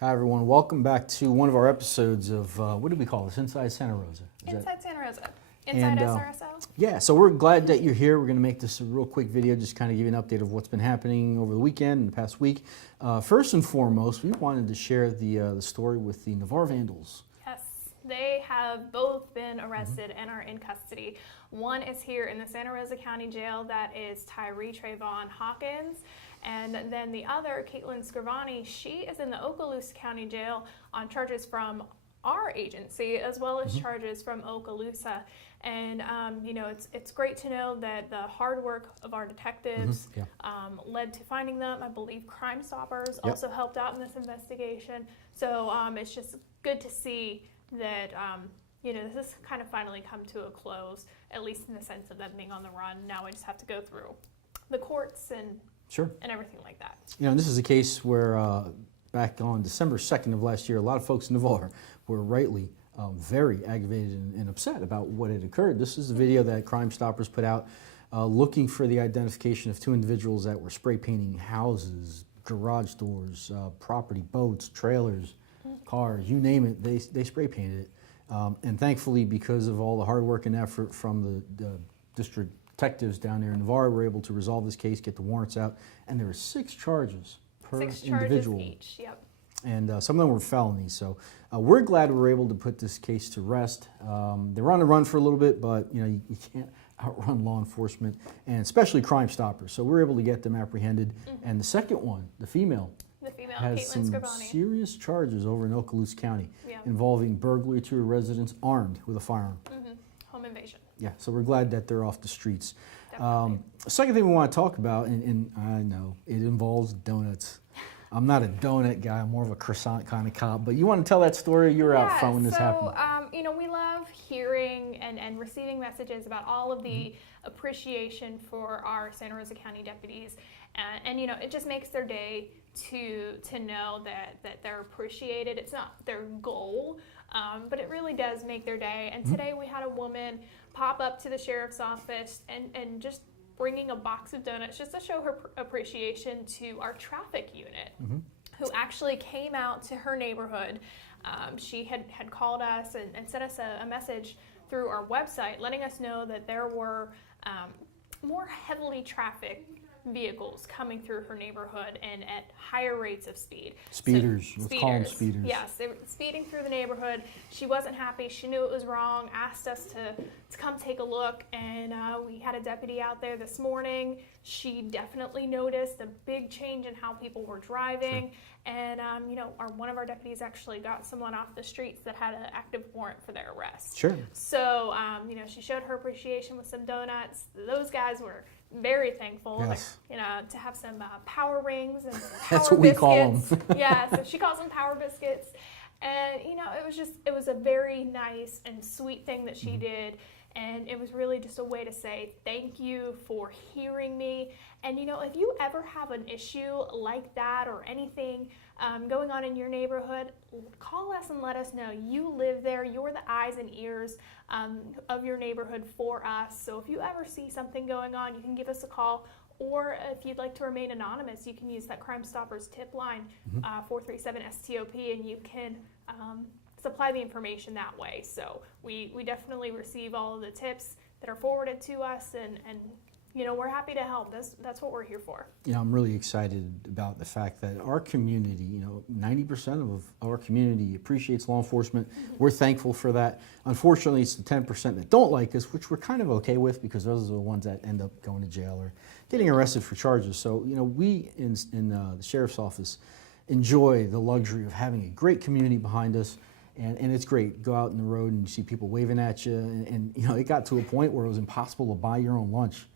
Hi everyone, welcome back to one of our episodes of, what do we call this, Inside Santa Rosa? Inside Santa Rosa. Inside SRSO. Yeah, so we're glad that you're here. We're going to make this a real quick video, just kind of give you an update of what's been happening over the weekend and the past week. First and foremost, we wanted to share the story with the Navarre Vandals. Yes, they have both been arrested and are in custody. One is here in the Santa Rosa County Jail, that is Tyree Trayvon Hawkins. And then the other, Caitlin Scrivani, she is in the Okaloosa County Jail on charges from our agency as well as charges from Okaloosa. And you know, it's great to know that the hard work of our detectives led to finding them. I believe Crime Stoppers also helped out in this investigation. So it's just good to see that you know, this has kind of finally come to a close, at least in the sense of them being on the run. Now we just have to go through the courts and everything like that. You know, this is a case where back on December 2nd of last year, a lot of folks in Navarre were rightly very aggravated and upset about what had occurred. This is a video that Crime Stoppers put out looking for the identification of two individuals that were spray painting houses, garage doors, property, boats, trailers, cars, you name it, they spray painted it. And thankfully, because of all the hard work and effort from the district detectives down there in Navarre, were able to resolve this case, get the warrants out, and there were 6 charges per individual. 6 charges each, yep. And some of them were felonies. So we're glad we were able to put this case to rest. They were on the run for a little bit, but you know, you can't outrun law enforcement, and especially Crime Stoppers. So we were able to get them apprehended. And the second one, the female, has Caitlin some Scrivani. serious charges over in Okaloosa County involving burglary to a residence armed with a firearm. Home invasion. Yeah, so we're glad that they're off the streets. Definitely. Second thing we want to talk about, and I know it involves donuts. I'm not a donut guy, I'm more of a croissant kind of cop, but you want to tell that story? You were out front when this happened. You know, we love hearing and receiving messages about all of the appreciation for our Santa Rosa County deputies. And you know, it just makes their day to know that they're appreciated. It's not their goal, but it really does make their day. And today we had a woman pop up to the sheriff's office and just bringing a box of donuts just to show her appreciation to our traffic unit, who actually came out to her neighborhood. She had called us and sent us a message through our website letting us know that there were more heavily trafficked vehicles coming through her neighborhood and at higher rates of speed. Speeders, let's call them speeders. Yes, they were speeding through the neighborhood. She wasn't happy. She knew it was wrong, asked us to come take a look, and we had a deputy out there this morning. She definitely noticed a big change in how people were driving, and you know, one of our deputies actually got someone off the streets that had an active warrant for their arrest. So, you know, she showed her appreciation with some donuts. Those guys were very thankful, you know, to have some power rings and power That's what biscuits. We call them. Yeah, so she calls them power biscuits. And, you know, it was a very nice and sweet thing that she did. And it was really just a way to say thank you for hearing me. And, you know, if you ever have an issue like that or anything going on in your neighborhood, call us and let us know. You live there. You're the eyes and ears of your neighborhood for us. So if you ever see something going on, you can give us a call. Or if you'd like to remain anonymous, you can use that Crime Stoppers tip line, 437-STOP, and you can supply the information that way. So we definitely receive all of the tips that are forwarded to us, and you know, we're happy to help. That's what we're here for. You know, I'm really excited about the fact that our community, you know, 90% of our community appreciates law enforcement. We're thankful for that. Unfortunately, it's the 10% that don't like us, which we're kind of okay with, because those are the ones that end up going to jail or getting arrested for charges. So, you know, we in the sheriff's office enjoy the luxury of having a great community behind us. And it's great. Go out in the road and you see people waving at you. And you know, it got to a point where it was impossible to buy your own lunch.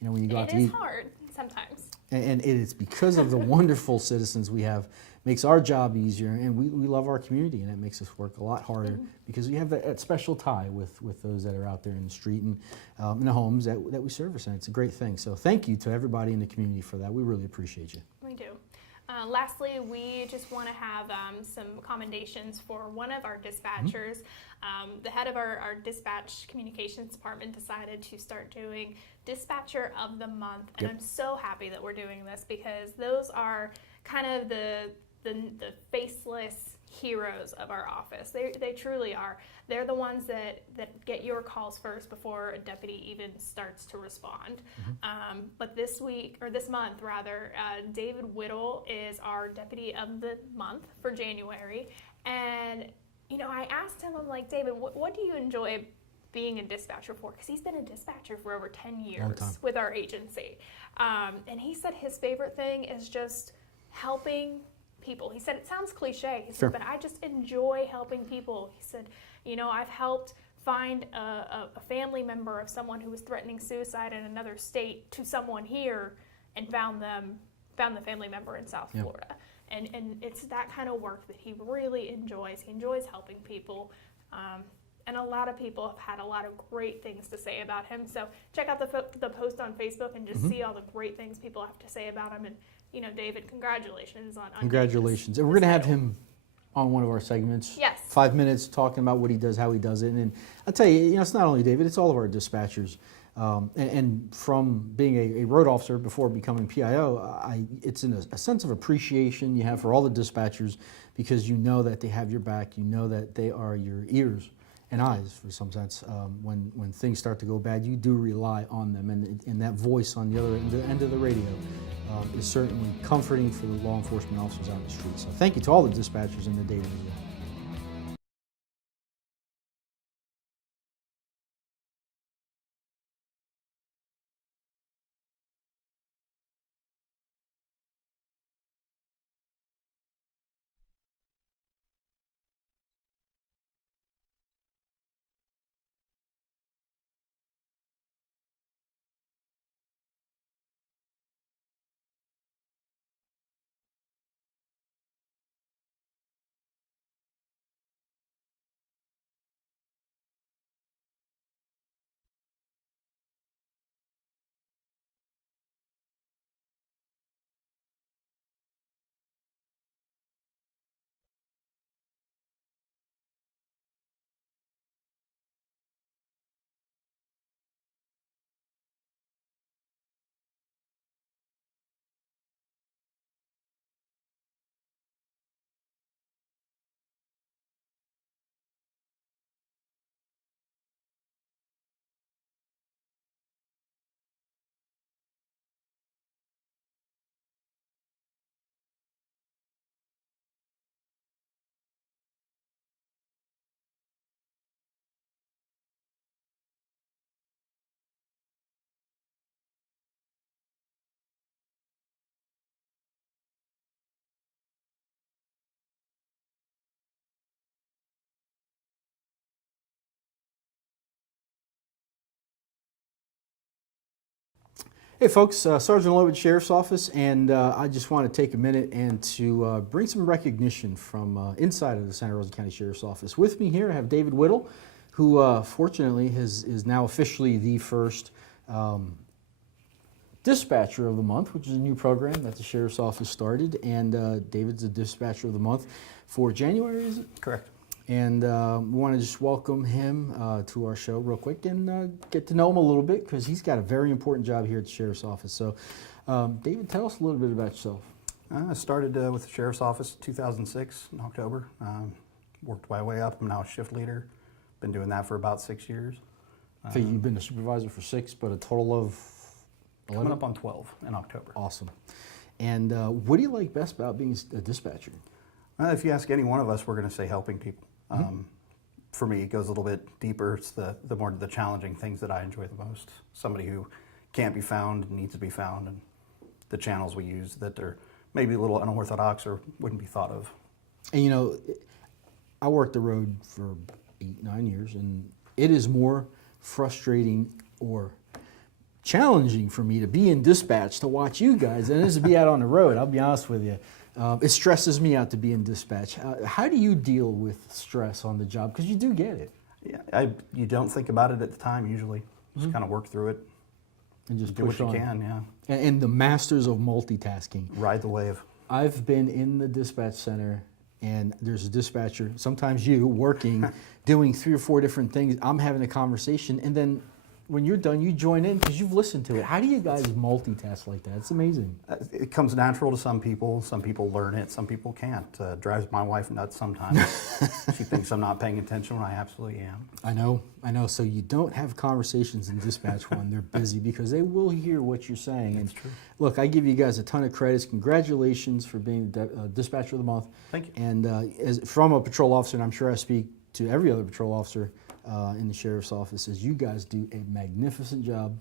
You know, when you go out to eat. It is hard sometimes. And it is because of the wonderful citizens we have, makes our job easier. And we love our community, and it makes us work a lot harder because we have that special tie with those that are out there in the street and in the homes that we service. And it's a great thing. So thank you to everybody in the community for that. We really appreciate you. We do. Lastly, we just want to have some commendations for one of our dispatchers. The head of our dispatch communications department decided to start doing Dispatcher of the Month, and I'm so happy that we're doing this because those are kind of the the faceless heroes of our office. They truly are. They're the ones that get your calls first before a deputy even starts to respond. But this month, David Whittle is our deputy of the month for January. And, you know, I asked him, I'm like, David, what do you enjoy being a dispatcher for? Because he's been a dispatcher for over 10 years with our agency. And he said his favorite thing is just helping people. He said, it sounds cliche, he said, but I just enjoy helping people. He said, you know, I've helped find a family member of someone who was threatening suicide in another state to someone here, and found the family member in South Florida. And it's that kind of work that he really enjoys. He enjoys helping people. And a lot of people have had a lot of great things to say about him. So check out the post on Facebook and just see all the great things people have to say about him. And, you know, David, congratulations on Congratulations. And we're going to have him on one of our segments. Yes. 5 minutes talking about what he does, how he does it. And I'll tell you, you know, it's not only David, it's all of our dispatchers. And from being a road officer before becoming PIO, it's in a sense of appreciation you have for all the dispatchers, because you know that they have your back, you know that they are your ears and eyes, for some sense. When things start to go bad, you do rely on them, and that voice on the other end of the radio is certainly comforting for the law enforcement officers on the street. So thank you to all the dispatchers in the data as well. Hey folks, Sergeant Lowe with Sheriff's Office, and I just want to take a minute and to bring some recognition from inside of the Santa Rosa County Sheriff's Office. With me here I have David Whittle, who fortunately is now officially the first Dispatcher of the Month, which is a new program that the Sheriff's Office started, and David's the Dispatcher of the Month for January, is it? Correct. And we want to just welcome him to our show real quick and get to know him a little bit, because he's got a very important job here at the Sheriff's Office. So, David, tell us a little bit about yourself. I started with the Sheriff's Office in 2006 in October. Worked my way up. I'm now a shift leader. Been doing that for about 6 years. I think you've been a supervisor for 6, but a total of 11? Coming up on 12 in October. Awesome. And what do you like best about being a dispatcher? If you ask any one of us, we're going to say helping people. For me, it goes a little bit deeper. It's the more the challenging things that I enjoy the most. Somebody who can't be found, needs to be found, and the channels we use that are maybe a little unorthodox or wouldn't be thought of. And you know, I worked the road for 8-9 years, and it is more frustrating or challenging for me to be in dispatch to watch you guys than it is to be out on the road. I'll be honest with you. It stresses me out to be in dispatch. How do you deal with stress on the job? Because you do get it. Yeah, you don't think about it at the time usually. Just kind of work through it. And just Do push what you on. can, yeah. And the masters of multitasking. Ride the wave. I've been in the dispatch center, and there's a dispatcher, sometimes you, working, doing 3 or 4 different things. I'm having a conversation, and then when you're done, you join in because you've listened to it. How do you guys multitask like that? It's amazing. It comes natural to some people. Some people learn it. Some people can't. Drives my wife nuts sometimes. She thinks I'm not paying attention when I absolutely am. I know. So you don't have conversations in dispatch when they're busy because they will hear what you're saying. And true. Look, I give you guys a ton of credits. Congratulations for being Dispatcher of the Month. Thank you. And from a patrol officer, and I'm sure I speak to every other patrol officer in the sheriff's office, is you guys do a magnificent job.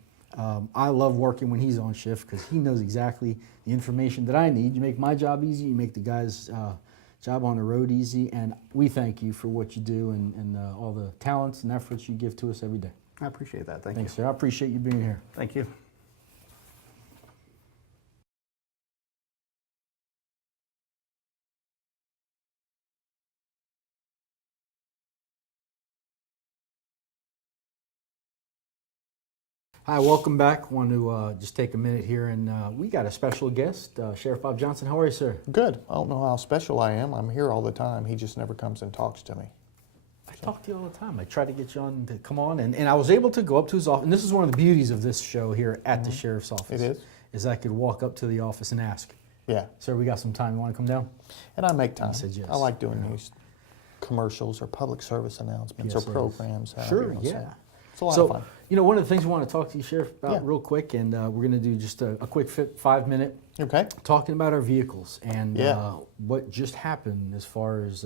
I love working when he's on shift because he knows exactly the information that I need. You make my job easy. You make the guys' job on the road easy. And we thank you for what you do and all the talents and efforts you give to us every day. I appreciate that. Thank Thanks, you. sir. I appreciate you being here. Thank you. Hi, welcome back. Want to just take a minute here, and we got a special guest, Sheriff Bob Johnson. How are you, sir? Good. I don't know how special I am. I'm here all the time. He just never comes and talks to me. I talk to you all the time. I try to get you on to come on, and I was able to go up to his office. And this is one of the beauties of this show here at the sheriff's office. It is I could walk up to the office and ask, Yeah. sir, we got some time. You want to come down? And I make time. He said yes. I like doing these commercials or public service announcements Yes, or it programs. is. however you Sure, wanna say yeah. it. It's a lot So, of fun. you know, one of the things we want to talk to you, Sheriff, about Yeah. real quick, and we're going to do just a quick 5-minute Okay. talking about our vehicles and Yeah. what just happened as far as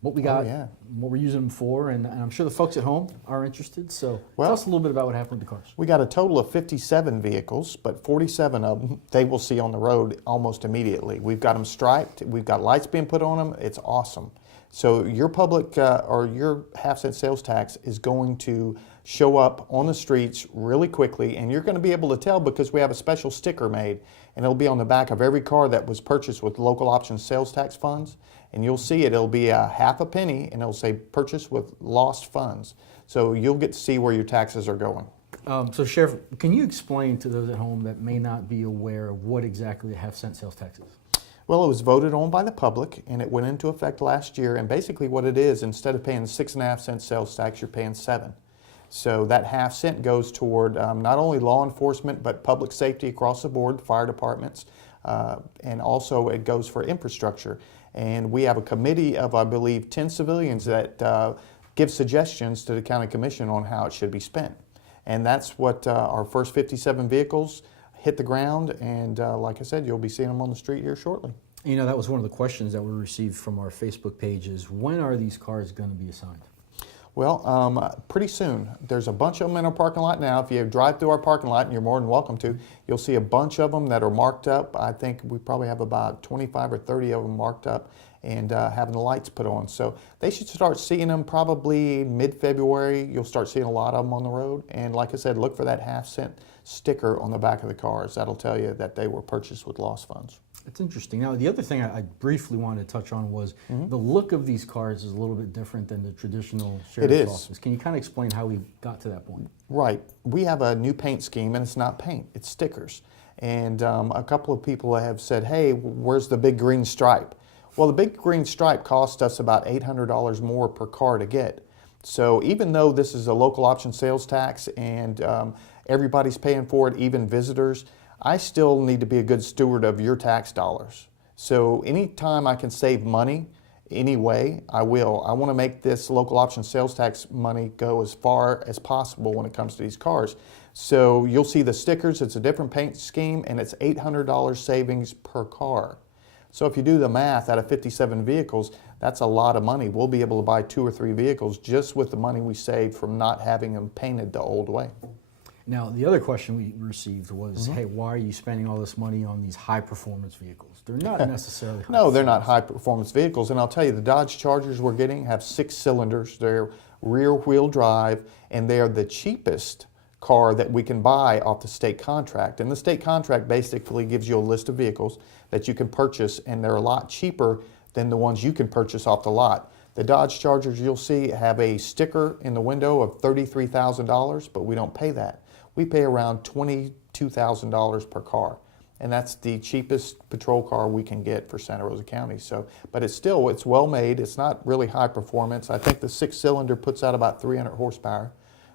what we got, yeah. what we're using them for, and I'm sure the folks at home are interested. So Well- tell us a little bit about what happened with the cars. We got a total of 57 vehicles, but 47 of them they will see on the road almost immediately. We've got them striped. We've got lights being put on them. It's awesome. So your public or your half-cent sales tax is going to show up on the streets really quickly, and you're going to be able to tell because we have a special sticker made, and it'll be on the back of every car that was purchased with local option sales tax funds. And you'll see it. It'll be a half a penny, and it'll say purchase with lost funds. So you'll get to see where your taxes are going. So, Sheriff, can you explain to those at home that may not be aware of what exactly a half-cent sales tax is? Well, it was voted on by the public, and it went into effect last year. And basically what it is, instead of paying 6.5 cents sales tax, you're paying 7. So that half cent goes toward not only law enforcement, but public safety across the board, fire departments, and also it goes for infrastructure. And we have a committee of, I believe, 10 civilians that give suggestions to the county commission on how it should be spent. And that's what our first 57 vehicles hit the ground, and like I said, you'll be seeing them on the street here shortly. You know, that was one of the questions that we received from our Facebook pages. When are these cars going to be assigned? Well, pretty soon. There's a bunch of them in our parking lot now. If you drive through our parking lot, and you're more than welcome to, you'll see a bunch of them that are marked up. I think we probably have about 25 or 30 of them marked up and having the lights put on. So they should start seeing them probably mid-February. You'll start seeing a lot of them on the road. And like I said, look for that half-cent sticker on the back of the cars. That'll tell you that they were purchased with lost funds. It's interesting. Now, the other thing I briefly wanted to touch on was the look of these cars is a little bit different than the traditional sheriff's is. office. Can you kind of explain how we got to that point? Right. We have a new paint scheme, and it's not paint, it's stickers. And a couple of people have said, hey, where's the big green stripe? Well, the big green stripe cost us about $800 more per car to get. So even though this is a local option sales tax and everybody's paying for it, even visitors, I still need to be a good steward of your tax dollars. So anytime I can save money anyway, I will. I want to make this local option sales tax money go as far as possible when it comes to these cars. So you'll see the stickers, it's a different paint scheme, and it's $800 savings per car. So if you do the math out of 57 vehicles, that's a lot of money. We'll be able to buy 2 or 3 vehicles just with the money we saved from not having them painted the old way. Now, the other question we received was, hey, why are you spending all this money on these high-performance vehicles? They're not necessarily No, they're not high-performance vehicles. And I'll tell you, the Dodge Chargers we're getting have 6 cylinders. They're rear-wheel drive, and they are the cheapest car that we can buy off the state contract. And the state contract basically gives you a list of vehicles that you can purchase, and they're a lot cheaper than the ones you can purchase off the lot. The Dodge Chargers you'll see have a sticker in the window of $33,000, but we don't pay that. We pay around $22,000 per car, and that's the cheapest patrol car we can get for Santa Rosa County. So, but it's well made. It's not really high performance. I think the 6-cylinder puts out about 300 horsepower,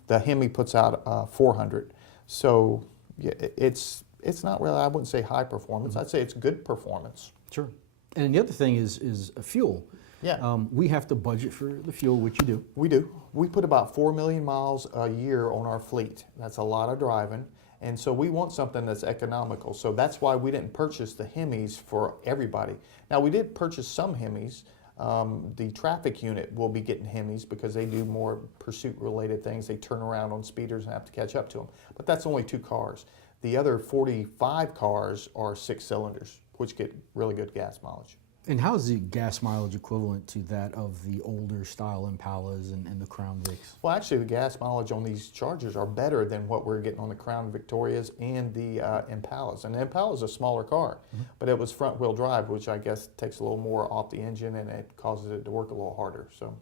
The Hemi puts out 400. So yeah, it's not really, I wouldn't say high performance. I'd say it's good performance. Sure. And the other thing is fuel. Yeah. We have to budget for the fuel, which you do. We do. We put about 4 million miles a year on our fleet. That's a lot of driving. And so we want something that's economical. So that's why we didn't purchase the Hemis for everybody. Now, we did purchase some Hemis. The traffic unit will be getting Hemis because they do more pursuit-related things. They turn around on speeders and have to catch up to them. But that's only 2 cars. The other 45 cars are 6 cylinders, which get really good gas mileage. And how is the gas mileage equivalent to that of the older style Impalas and the Crown Vics? Well, actually, the gas mileage on these Chargers are better than what we're getting on the Crown Victorias and the Impalas. And the Impala is a smaller car, but it was front-wheel drive, which I guess takes a little more off the engine and it causes it to work a little harder. So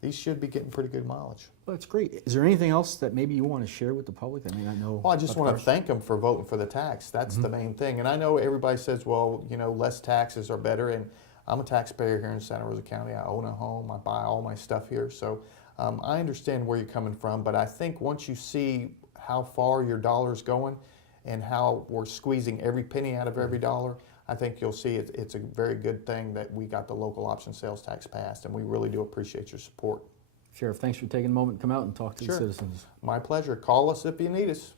these should be getting pretty good mileage. Well, that's great. Is there anything else that maybe you want to share with the public? I mean, I know. Well, I just about the want to cars. thank them for voting for the tax. That's the main thing. And I know everybody says, well, you know, less taxes are better. And I'm a taxpayer here in Santa Rosa County. I own a home. I buy all my stuff here. So I understand where you're coming from. But I think once you see how far your dollar's going and how we're squeezing every penny out of every dollar, I think you'll see it's a very good thing that we got the local option sales tax passed. And we really do appreciate your support. Sheriff, thanks for taking a moment to come out and talk to the Sure. citizens. My pleasure. Call us if you need us.